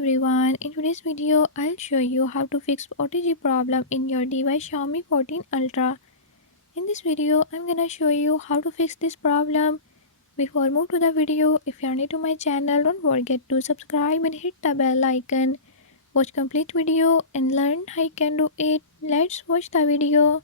everyone, in today's video I'll show you how to fix OTG problem in your device Xiaomi 14 Ultra. In this video I'm gonna show you how to fix this problem. Before move to the video, if you are new to my channel, don't forget to subscribe and hit the bell icon. Watch complete video and learn how you can do it. Let's watch the video.